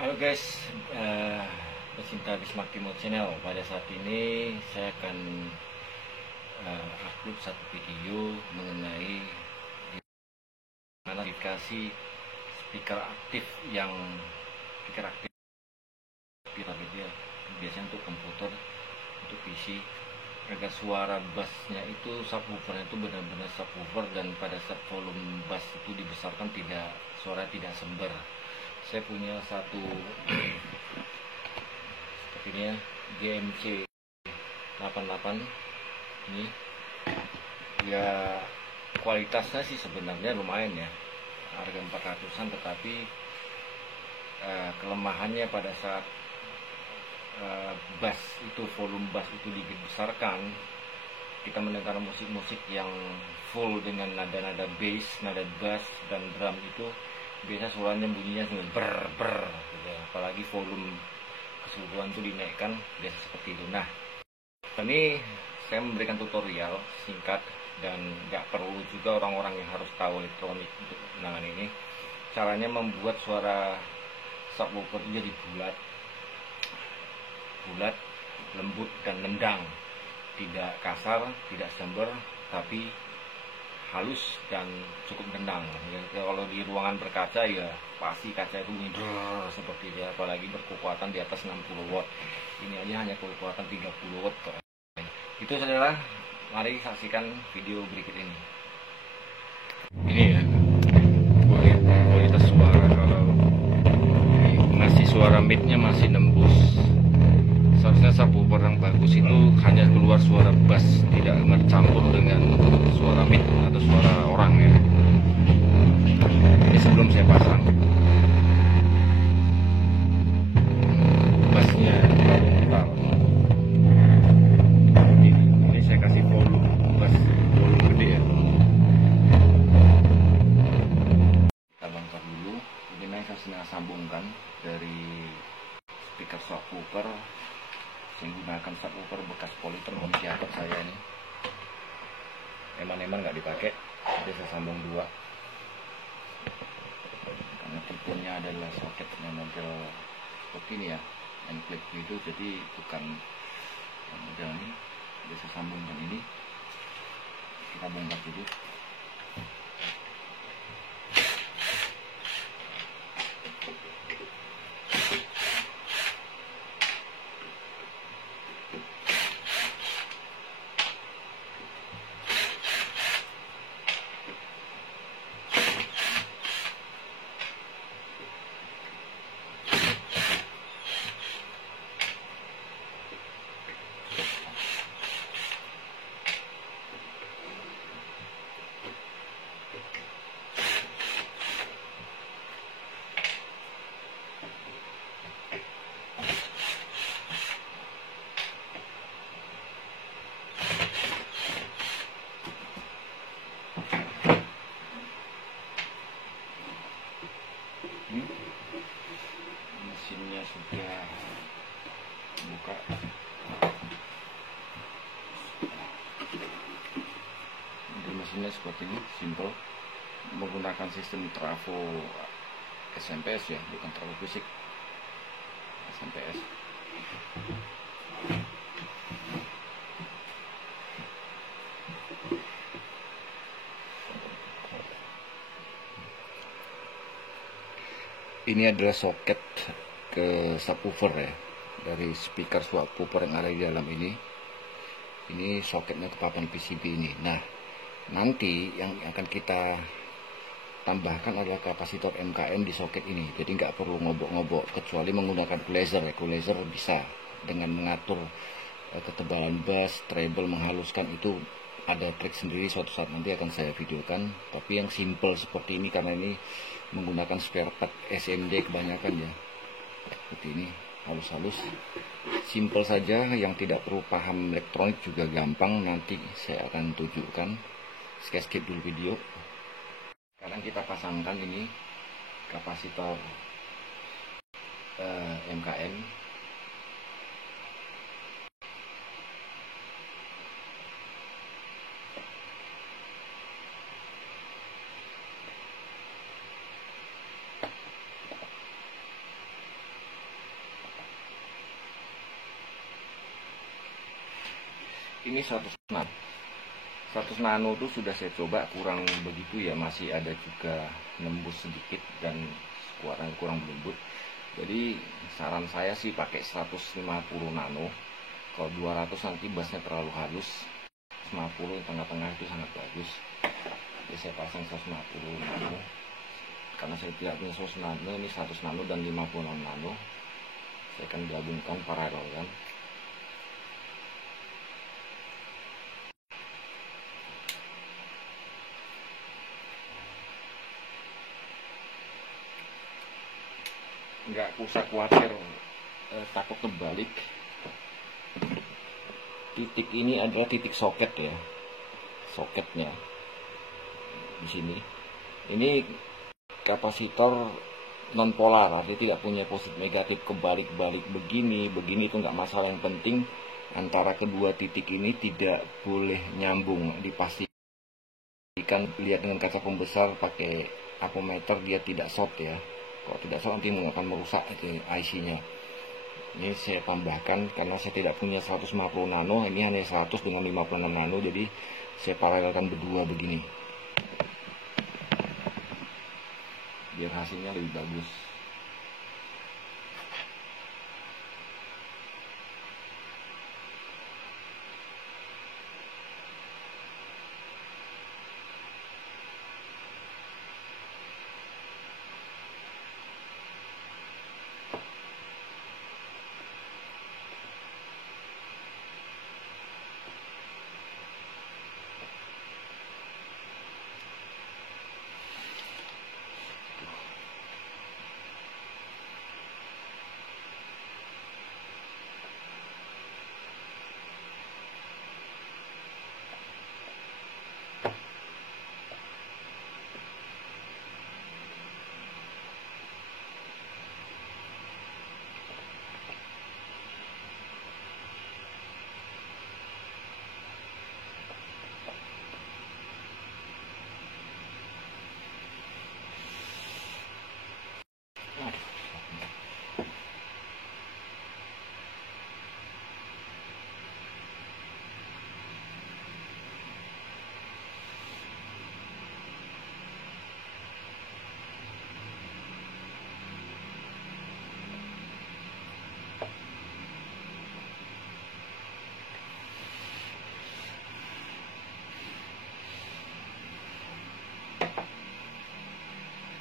Halo guys, pecinta Bismarck Timur Channel. Pada saat ini saya akan upload satu video mengenai modifikasi speaker aktif biasanya untuk komputer, untuk PC, agar suara bassnya itu subwoofernya itu benar-benar subwoofer, dan pada saat volume bass itu dibesarkan suara tidak sember. Saya punya satu seperti ini ya, GMC 88 ini ya, kualitasnya sih sebenarnya lumayan ya, harga 400-an, tetapi kelemahannya pada saat bass itu, volume bass itu dibesarkan, kita mendengar musik-musik yang full dengan nada-nada bass, nada bass dan drum itu biasa suaranya bunyinya ber gitu. Apalagi volume keseluruhan itu dinaikkan, biasa seperti itu. Nah, ini saya memberikan tutorial singkat dan nggak perlu juga orang-orang yang harus tahu elektronik untuk menangani ini. Caranya membuat suara subwoofer itu jadi bulat, lembut dan nendang, tidak kasar, tidak sember, tapi halus dan cukup nendang. Ya, kalau di ruangan berkaca ya pasti kaca itu bunyi seperti dia, apalagi berkekuatan di atas 60 watt. Ini aja hanya kekuatan 30 watt kok. Itu saudara, mari saksikan video berikut ini. Ini ya kualitas suara, kalau masih suara midnya masih nembus. Seharusnya subwoofer yang bagus itu hanya keluar suara bass, tidak bercampur dengan suara mid atau suara orang ya. Ini sebelum saya pasang bassnya total. Ini saya kasih volume bass, volume gede ya. Kita bongkar dulu. Ini saya sambungkan dari speaker subwoofer, menggunakan subwoofer bekas Polytron initiator saya ini. Eman-eman nggak dipakai, jadi saya sambung dua. Karena tipenya adalah soketnya model seperti ini ya, end clip gitu, jadi bukan model ini. Jadi saya sambungkan ini. Kita bongkar dulu. Mesinnya sudah buka. Untuk mesinnya seperti ini, simple, menggunakan sistem trafo SMPS ya, bukan trafo fisik, SMPS. Ini adalah soket ke subwoofer ya, dari speaker subwoofer yang ada di dalam ini. Ini soketnya ke papan PCB ini. Nah, nanti yang akan kita tambahkan adalah kapasitor MKN di soket ini. Jadi nggak perlu ngobok-ngobok, kecuali menggunakan equalizer. Equalizer bisa dengan mengatur ketebalan bass, treble, menghaluskan, itu ada trik sendiri, suatu saat nanti akan saya videokan. Tapi yang simple seperti ini, karena ini menggunakan spare part SMD kebanyakan ya, seperti ini, halus-halus, simple saja. Yang tidak perlu paham elektronik juga gampang, nanti saya akan tunjukkan. Skip dulu video. Sekarang kita pasangkan ini kapasitor MKN. ini 100 nano. 100 nano itu sudah saya coba, kurang begitu ya, masih ada juga nembus sedikit dan kurang lembut. Jadi saran saya sih pakai 150 nano. Kalau 200 nanti bassnya terlalu halus. 150 tengah-tengah itu sangat bagus. Jadi saya pasang 150 nano. Karena saya tidak punya 100 nano, ini 100 nano dan 56 nano. Saya akan gabungkan paralel. Nggak usah khawatir takut terbalik. Titik ini adalah titik soket ya, soketnya di sini. Ini kapasitor non polar, artinya tidak punya positif negatif, kebalik-balik begini itu nggak masalah. Yang penting antara kedua titik ini tidak boleh nyambung. Dipastikan lihat dengan kaca pembesar, pakai apometer, dia tidak short ya. Kalau tidak short nanti akan merusak IC-nya. Ini saya tambahkan karena saya tidak punya 150 nano, ini hanya 100 dengan 56 nano, jadi saya paralelkan berdua begini biar hasilnya lebih bagus.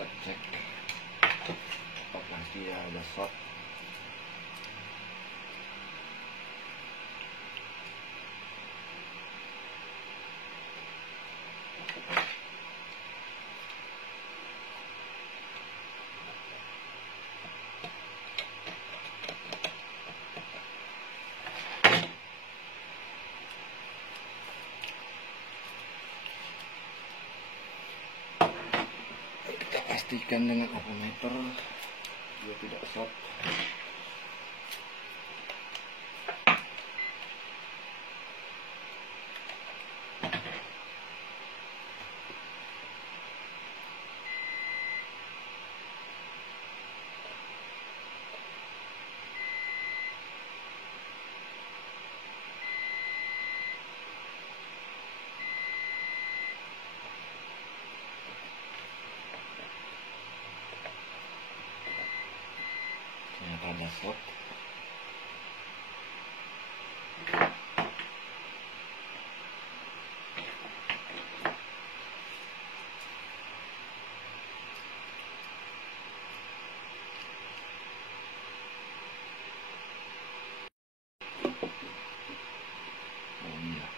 Kita cek apakah dia ada short. Kita pastikan dengan apometer dia tidak short. Ternyata ada short. Oh iya.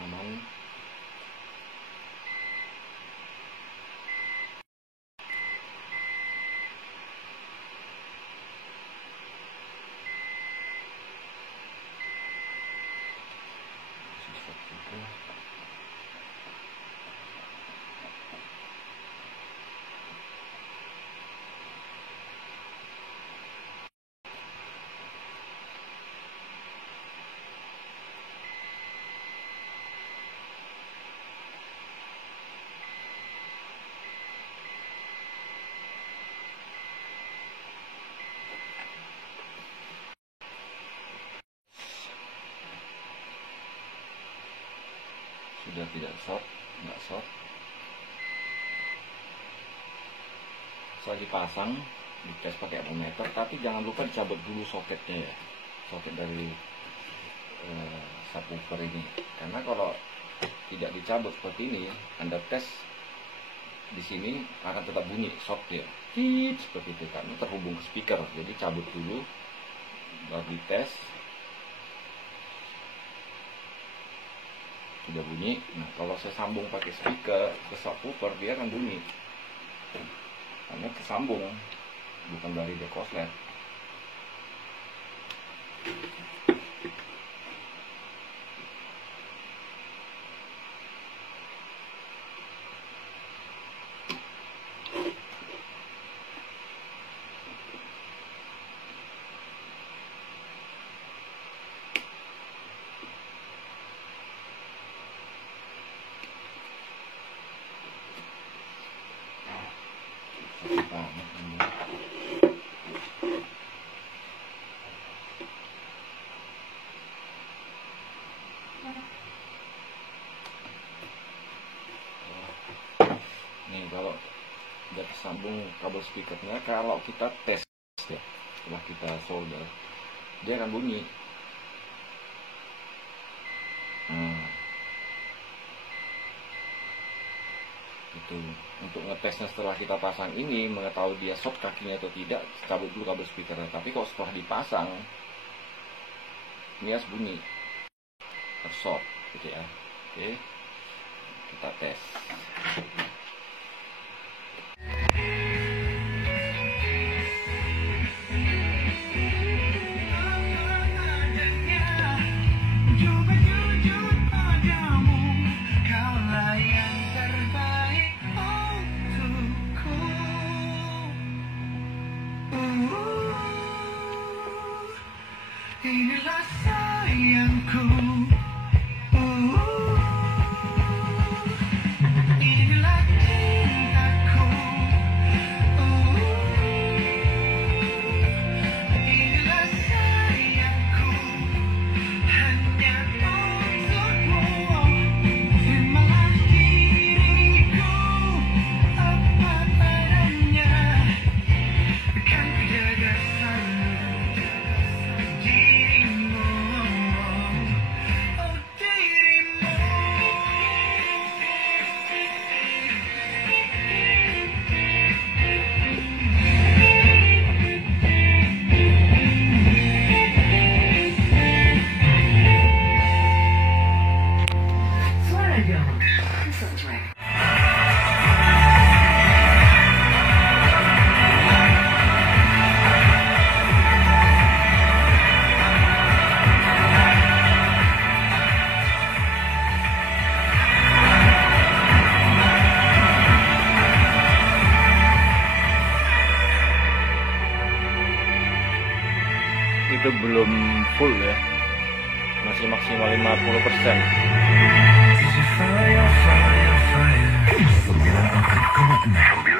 aman. Sudah tidak short, nggak short. Saya dipasang, dites pakai ammeter, tapi jangan lupa dicabut dulu soketnya ya, soket dari subwoofer ini. Karena kalau tidak dicabut seperti ini, Anda tes di sini akan tetap bunyi short ya, seperti itu karena terhubung ke speaker. Jadi cabut dulu, baru dites. Sudah bunyi. Nah, kalau saya sambung pakai speaker ke subwoofer, dia akan bunyi karena kesambung, bukan dari dekoslet. Nih kalau udah tersambung kabel speakernya, kalau kita tes ya, setelah kita solder, dia akan bunyi. Itu untuk ngetesnya setelah kita pasang ini, mengetahui dia short kakinya atau tidak, cabut dulu kabel speakernya. Tapi kalau setelah dipasang, ini harus bunyi tershort gitu ya. Oke, kita tes. Inilah sayangku, inilah cintaku, inilah sayangku, hanya untukmu. Terimalah diriku apa adanya, kan ku jaga selalu dirimu, oh dirimu. Suara Dong, Crystal Track. Itu belum full ya, masih maksimal 50%. Fire, fire, fire. 944